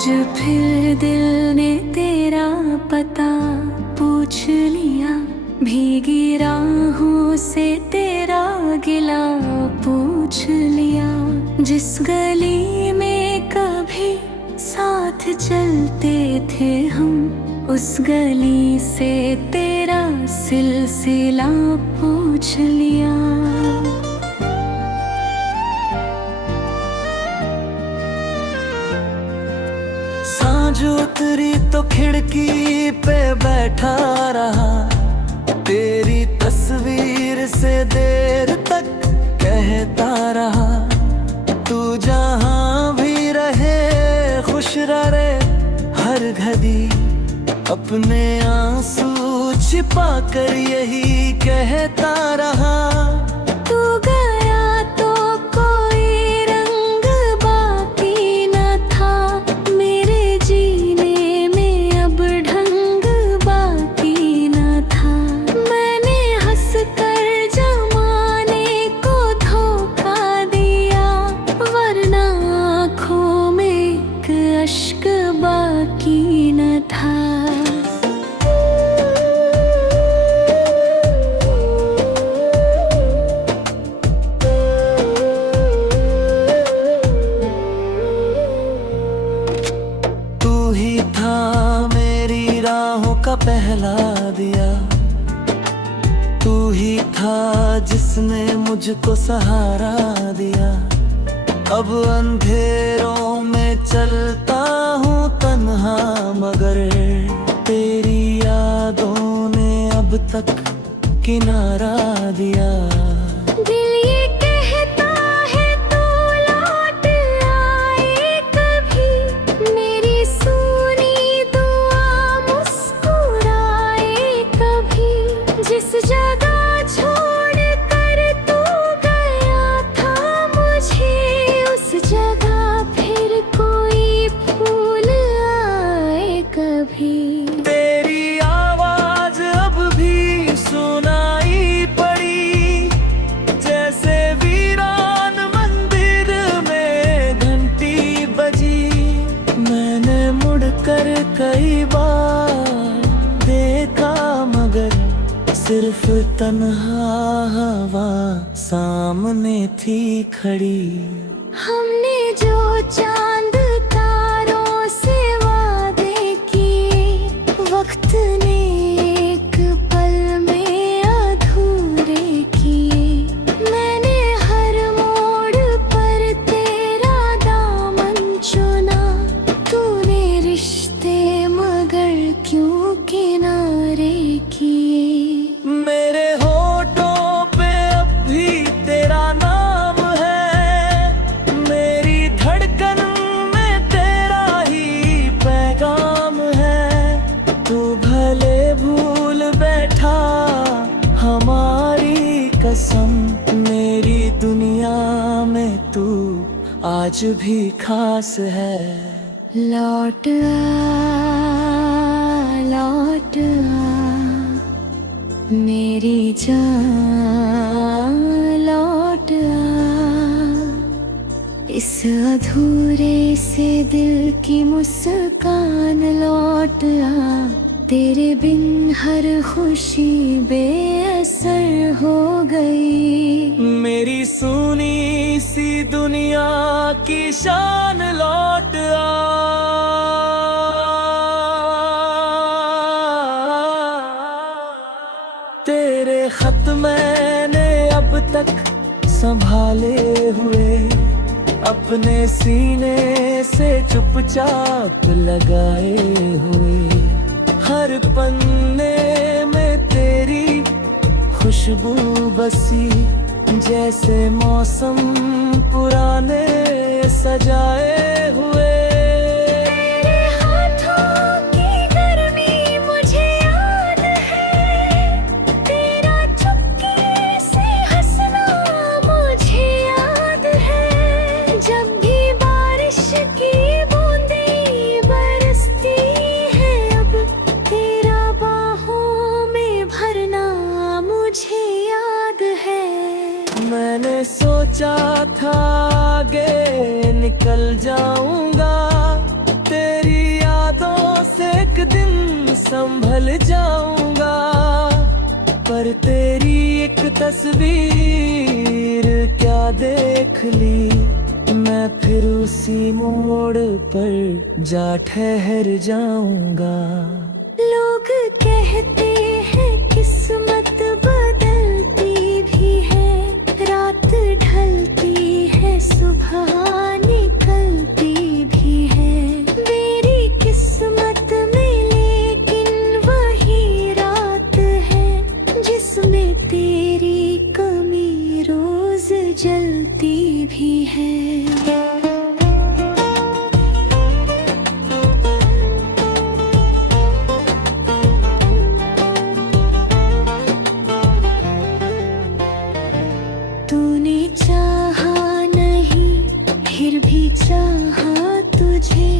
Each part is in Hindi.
आज फिर दिल ने तेरा पता पूछ लिया, भीगी राहों से तेरा गिला पूछ लिया। जिस गली में कभी साथ चलते थे हम, उस गली से तेरा सिलसिला पूछ लिया। सांझ उतरी तो खिड़की पे बैठा रहा, तेरी तस्वीर से देर तक कहता रहा। तू जहाँ भी रहे खुश रहे, हर घड़ी अपने आंसू छिपा कर यही कहता रहा। तू गया तो कोई रंग बाकी न था, मेरे जीने में अब ढंग बाकी न था। मैंने हंस कर जमाने को धोखा दिया, वरना आँखों में एक अश्क बाकी न था। का पहला दिया तू ही था, जिसने मुझको सहारा दिया। अब अंधेरों में चलता हूँ तन्हा, मगर तेरी यादों ने अब तक किनारा दिया। जिस जगह छोड़ कर तू गया था मुझे, उस जगह फिर कोई फूल आए कभी। तेरी आवाज अब भी सुनाई पड़ी, जैसे वीरान मंदिर में घंटी बजी। मैंने मुड़कर कई बार देखा, मगर सिर्फ तन्हा हवा सामने थी खड़ी। हमने जो चांद तारों से वादे किए, वक्त ने एक पल में अधूरे किए। मैंने हर मोड़ पर तेरा दामन चुना, तूने रिश्ते मगर क्यों किनारे किए। मेरे होठों पे अब भी तेरा नाम है, मेरी धड़कन में तेरा ही पैगाम है। तू भले भूल बैठा हमारी कसम, मेरी दुनिया में तू आज भी खास है। लौट आ मेरी जान, लौट आ। इस अधूरे से दिल की मुस्कान लौट आ। तेरे बिन हर खुशी बेअसर हो गई। मेरी सुनी सी दुनिया की शान लौट आ। तेरे खत मैंने अब तक संभाले हुए, अपने सीने से चुपचाप लगाए हुए। हर पन्ने में तेरी खुशबू बसी, जैसे मौसम पुराने सजाए हुए। मैंने सोचा था आगे निकल जाऊंगा, तेरी यादों से एक दिन संभल जाऊंगा, पर तेरी एक तस्वीर क्या देख ली, मैं फिर उसी मोड़ पर जा ठहर जाऊंगा। लोग कहते हैं किस्मत बदलती भी है, रात ढलती है सुबह निकलती भी है। मेरी किस्मत में लेकिन वही रात है जिसमें तेरी कमी रोज जलती भी है। तूने चाहा नहीं फिर भी चाहा तुझे,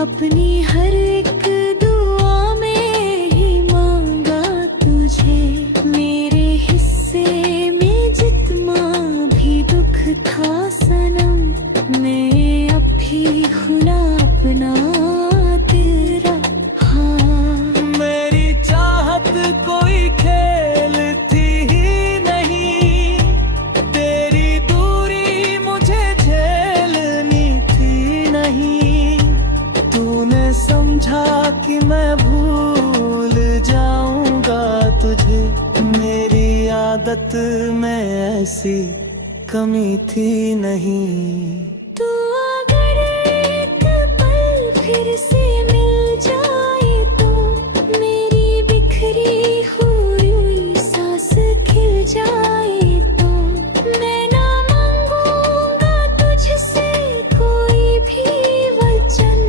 अपनी हर एक दुआ में ही मांगा तुझे। मेरे हिस्से में जितना भी दुख था सनम, मैं अब भी खुला अपना तेरा। हाँ, मेरी चाहत कोई खेल थी ही नहीं, तेरी दूरी मुझे झेलनी थी नहीं। तूने समझा कि मैं भूल जाऊंगा तुझे, मेरी आदत में ऐसी कमी थी नहीं। तू अगर एक पल फिर से मिल जाए तो मेरी बिखरी हुई सांस खिल जाए तो, मैं ना मांगूंगा तुझसे कोई भी वचन,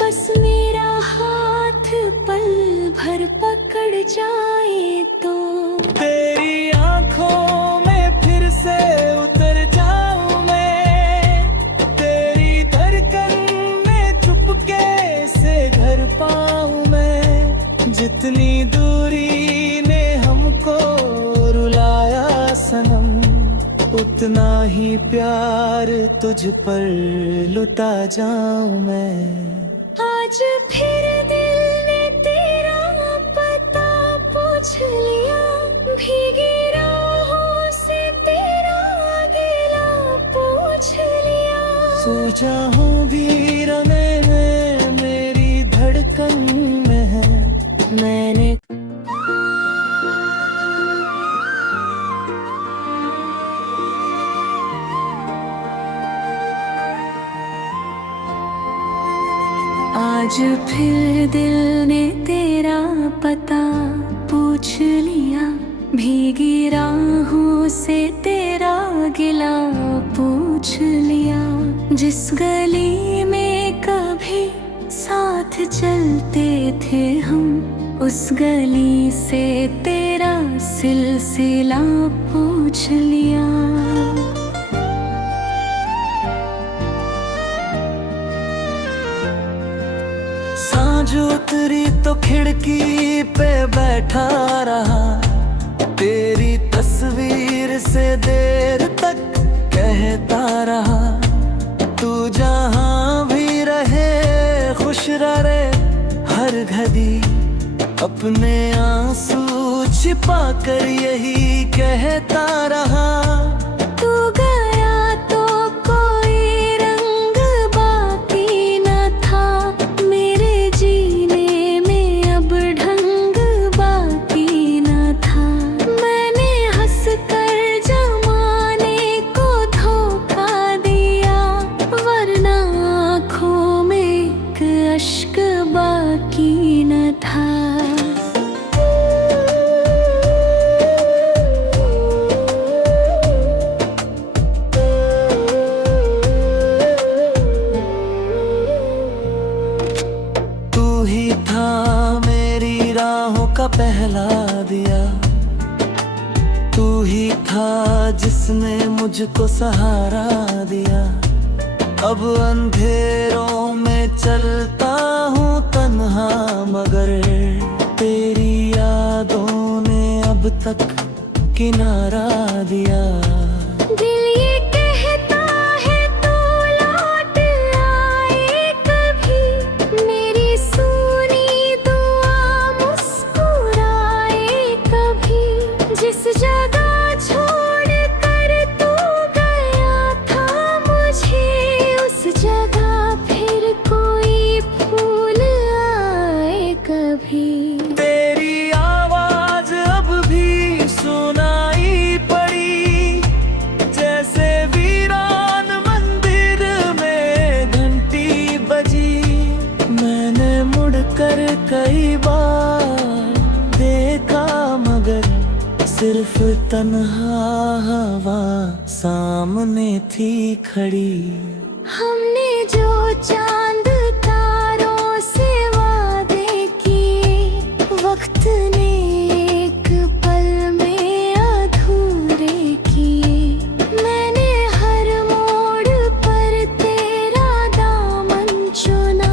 बस मेरा हाथ पल भर पकड़ जाए तो। तेरी आंखों में फिर से उतर जाऊं मैं, तेरी धड़कन में चुपके से घर पाऊं मैं। जितनी दूरी ने हमको रुलाया सनम, उतना ही प्यार तुझ पर लुटा जाऊं मैं। आज फिर दिल ने तेरा पता पूछ लिया, भीगी राहों से तेरा गिला पूछ लिया। सोचा हूँ भी रमे में मेरी धड़कन में है, मैंने आज फिर दिल ने तेरा पता पूछ लिया, भीगी राहों से तेरा गिला पूछ लिया। जिस गली में कभी साथ चलते थे हम, उस गली से तेरा सिलसिला पूछ लिया। सांझ उतरी तो खिड़की पे बैठा रहा, तेरी तस्वीर से देर तक कहता रहा। तू जहाँ भी रहे खुश रहे हर घड़ी, अपने आंसू छिपा कर यही कहता रहा। तू गया तो कोई रंग बाकी न था, मेरे जीने में अब ढंग बाकी न था। मैंने हंस कर जमाने को धोखा दिया, वरना आँखों में एक अश्क बाकी न था। का पहला दिया, तू ही था जिसने मुझको सहारा दिया। अब अंधेरों में चलता हूँ तन्हा, मगर तेरी यादों ने अब तक किनारा दिया। दिल ये कहता है तू लौट आए कभी, सिर्फ तन्हा हवा सामने थी खड़ी। हमने जो चांद तारों से वादे किए, वक्त ने एक पल में अधूरे किए। मैंने हर मोड़ पर तेरा दामन चुना,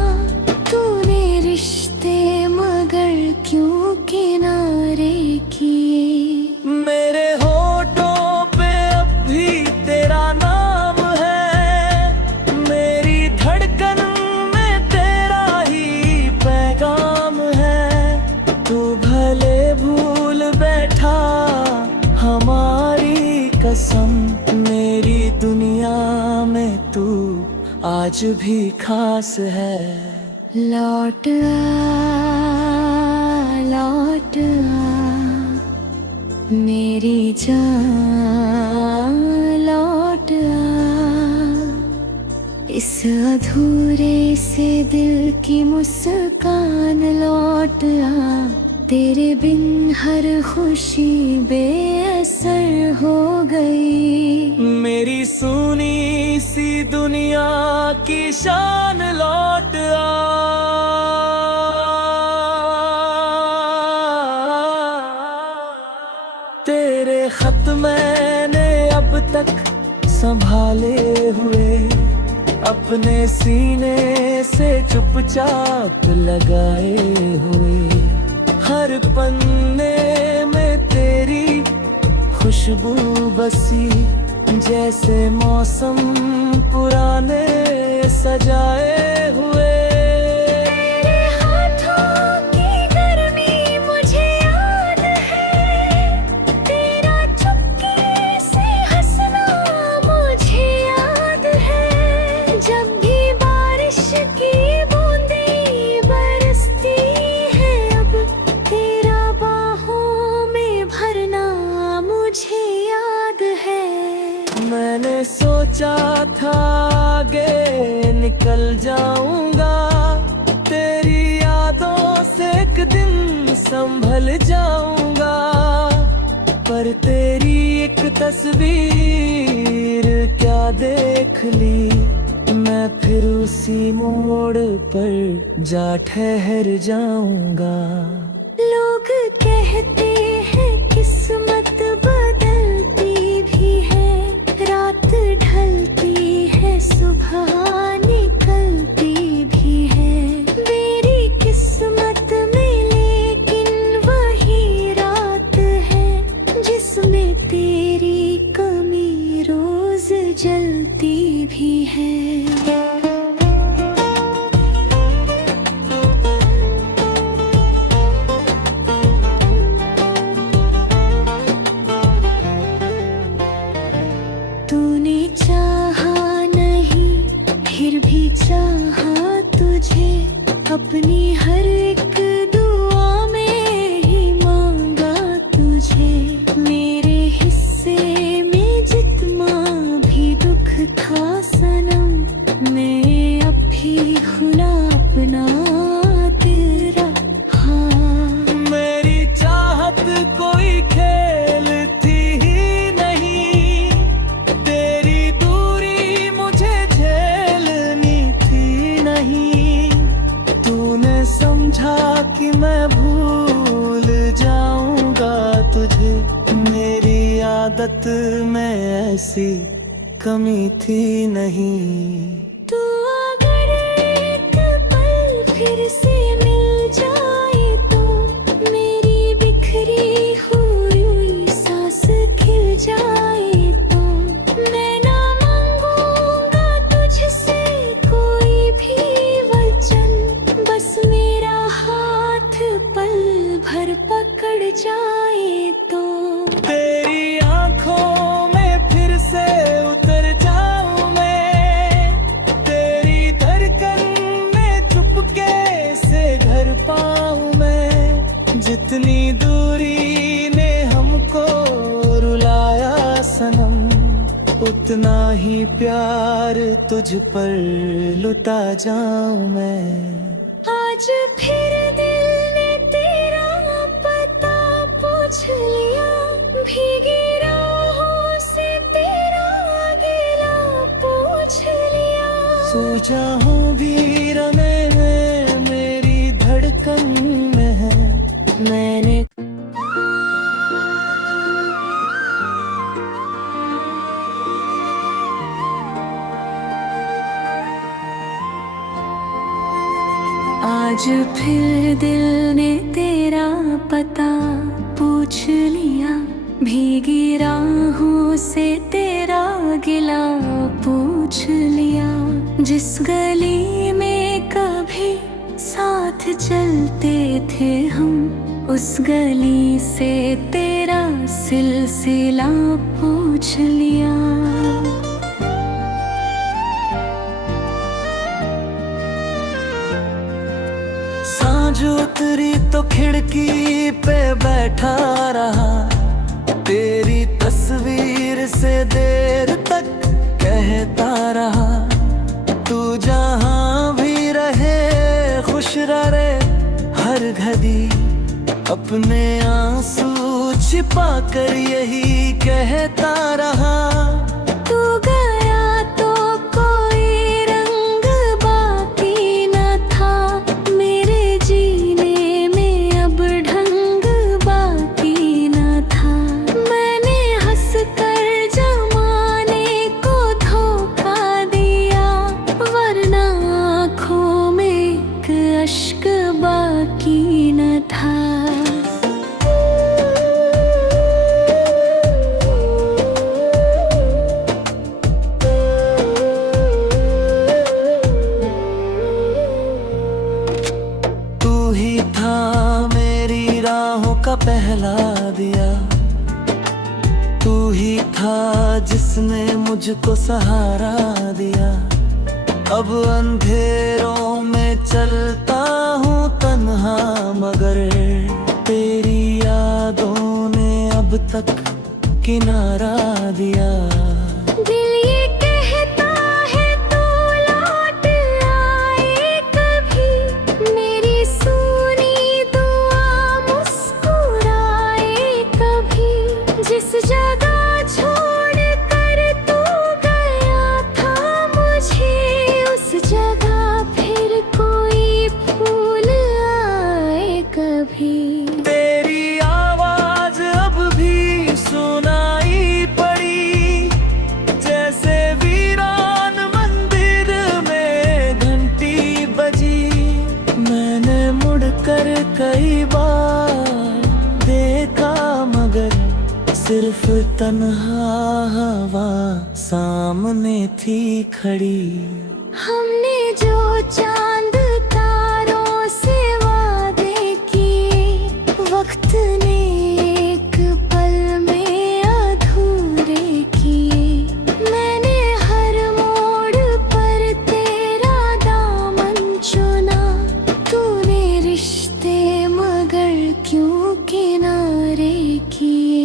तूने रिश्ते मगर क्यों किनारे किए। मेरे होठों पे अब भी तेरा नाम है, मेरी धड़कन में तेरा ही पैगाम है। तू भले भूल बैठा हमारी कसम, मेरी दुनिया में तू आज भी खास है। लौट आ मेरी जान, लौट आ। इस अधूरे से दिल की मुस्कान लौट आ। तेरे बिन हर खुशी बेअसर हो गई। मेरी सुनी सी दुनिया की शान लौट आ। तेरे खत मैंने अब तक संभाले हुए, अपने सीने से चुपचाप लगाए हुए। हर पन्ने में तेरी खुशबू बसी, जैसे मौसम पुराने सजाए हुए। तेरे हाथों की गर्मी मुझे याद है, तेरा चुपके से हंसना मुझे याद है। जब भी बारिश की बूंदें बरसती है, अब तेरा बाहों में भरना मुझे याद है। मैंने सोचा था आगे निकल जाऊंगा, तेरी यादों से एक दिन संभल जाऊंगा। पर तेरी एक तस्वीर क्या देख ली, मैं फिर उसी मोड़ पर जा ठहर जाऊंगा। लोग कहते हैं किस्मत बदलती भी है, रात ढलती है सुबह निकलती भी है। मेरी किस्मत में लेकिन वही रात है, जिसमें तेरी कमी रोज जलती भी है। तूने चाहा नहीं फिर भी चाहा तुझे, अपनी हर एक दुआ में ही मांगा तुझे। मेरे हिस्से में जितना भी दुख था सनम, मैं अब भी खुला अपना दिल रखा। मेरी चाहत कोई खेल थी ही नहीं, तेरी दूरी मुझे झेलनी थी नहीं। तूने समझा कि मैं भूल जाऊंगा तुझे, मेरी आदत में ऐसी कमी थी नहीं। तू अगर एक पल फिर से मिल जाए तो, मेरी बिखरी हुई सांस खिल जाए तो। मैं ना मांगूंगा तुझसे कोई भी वचन, बस मेरा हाथ पल भर पकड़ जाए तो। तेरी आंखों में फिर से उतर जाऊं मैं, तेरी धड़कन में चुपके से घर पाऊं मैं। जितनी दूरी ने हमको रुलाया सनम, उतना ही प्यार तुझ पर लुटा जाऊं मैं। आज फिर दिल ने तेरा पता पूछ लिया, जहाँ भी रमे मेरी धड़कन में है। मैंने आज फिर दिल ने तेरा पता पूछ लिया, भीगी राहों से तेरा गिला पूछ लिया। जिस गली में कभी साथ चलते थे हम, उस गली से तेरा सिलसिला पूछ लिया। सांझ उतरी तो खिड़की पे बैठा रहा, तेरी तस्वीर से देर तक कहता रहा। तू जहाँ भी रहे खुश रहे, हर घड़ी अपने आंसू छिपा कर यही कहता रहा। तू गया तो कोई रंग बाकी न था, मेरे जीने में अब ढंग बाकी न था। मैंने हंस कर जमाने को धोखा दिया, वरना आँखों में एक अश्क बाकी न था। तू ही था मेरी राहों का पहला दिया, तू ही था जिसने मुझको सहारा दिया। अब अंधेरों में चलता हूँ तन्हा, मगर तेरी यादों ने अब तक किनारा दिया। दिल ये कहता है तू लौट आए कभी, मेरी सुनी दुआ मुस्कुराए कभी। जिस जगह छोड़ कर तू गया था मुझे, उस जगह फिर कोई फूल आए कभी। तेरी आवाज अब भी सुनाई पड़ी, जैसे वीरान मंदिर में घंटी बजी। मैंने मुड़कर कई बार देखा, मगर सिर्फ तन्हा हवा सामने थी खड़ी। हमने जो चांद तारों से वादे किए, वक्त ने एक पल में अधूरे किए। मैंने हर मोड़ पर तेरा दामन चुना, तूने रिश्ते मगर क्यों किनारे किए।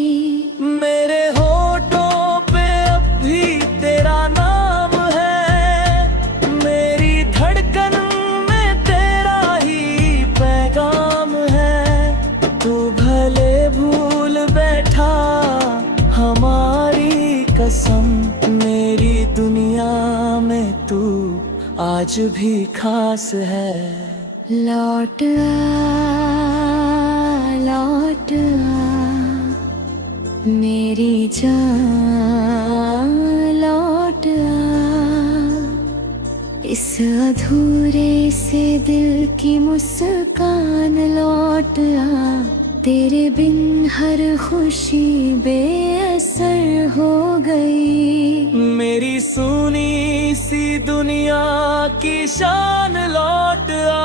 मेरे होठों पे अब भी तेरा नाम है, मेरी धड़कन में तेरा ही पैगाम है। तू भले भूल बैठा हमारी कसम, मेरी दुनिया में तू आज भी खास है। लौट आ मेरी जान, लौट आ। इस अधूरे से दिल की मुस्कान लौट आ। तेरे बिन हर खुशी बेअसर हो गई। मेरी सुनी सी दुनिया की शान लौट आ।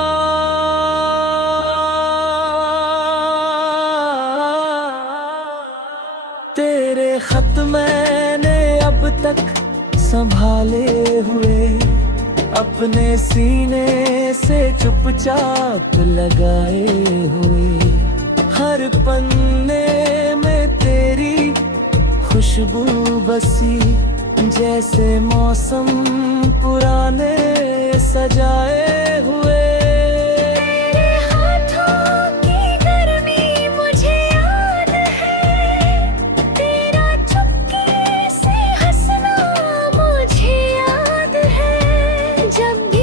तेरे खत मैंने अब तक संभाले हुए, अपने सीने से चुपचाप लगाए हुए। हर पन्ने में तेरी खुशबू बसी, जैसे मौसम पुराने सजाए हुए। तेरे हाथों की गर्मी मुझे याद है, तेरा चुपके से हंसना मुझे याद है। जब भी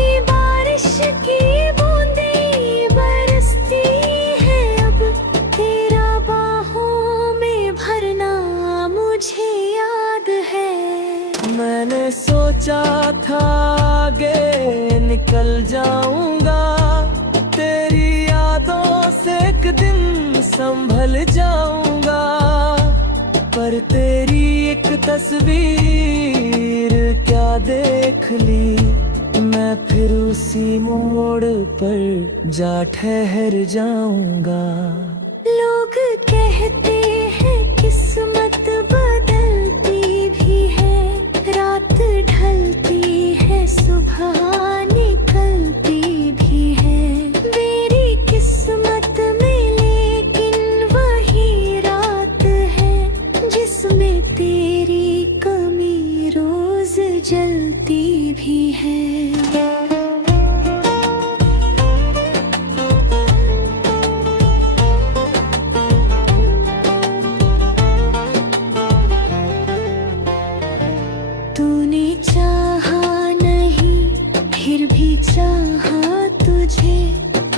मैंने सोचा था आगे निकल जाऊंगा, तेरी यादों से एक दिन संभल जाऊंगा। पर तेरी एक तस्वीर क्या देख ली, मैं फिर उसी मोड़ पर जा ठहर जाऊंगा। लोग कहते हैं किस्मत बदलती भी है, रात ढलती है सुबह निकलती भी है। मेरी किस्मत में लेकिन वही रात है, जिसमें तेरी कमी रोज जलती भी है। तूने चाहा नहीं फिर भी चाहा तुझे,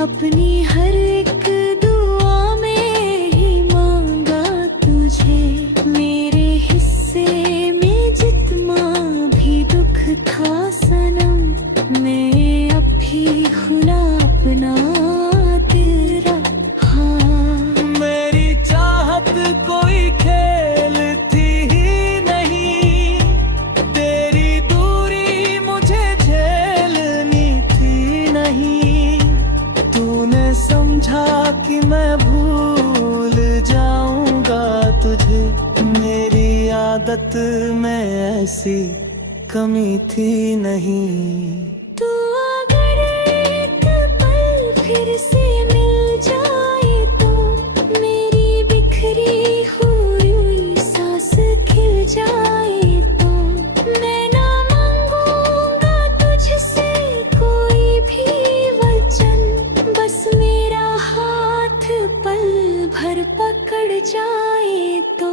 अपनी हर एक दुआ में ही मांगा तुझे। मेरे हिस्से में जितना भी दुख था सनम, मैं अब भी खुला अपना दिल रखा। मेरी चाहत कोई खेल थी ही नहीं, तेरी दूरी मुझे झेलनी थी नहीं। तूने समझा कि मैं भूल जाऊंगा तुझे, मेरी आदत में ऐसी कमी थी नहीं। तू अगर एक पल फिर से मिल जाए तो, मेरी बिखरी हुई सांस खिल जाए तो, मैं ना मांगूंगा तुझसे कोई भी वचन, बस मेरा हाथ पल भर पकड़ जाए तो।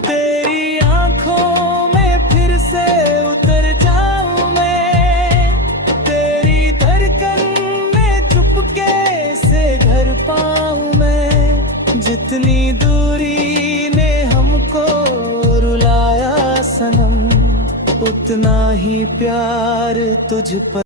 तेरी आंखों में फिर से उतर जाऊं मैं, तेरी धड़कन में चुपके से घर पाऊं मैं। जितनी दूरी ने हमको रुलाया सनम, उतना ही प्यार तुझ पर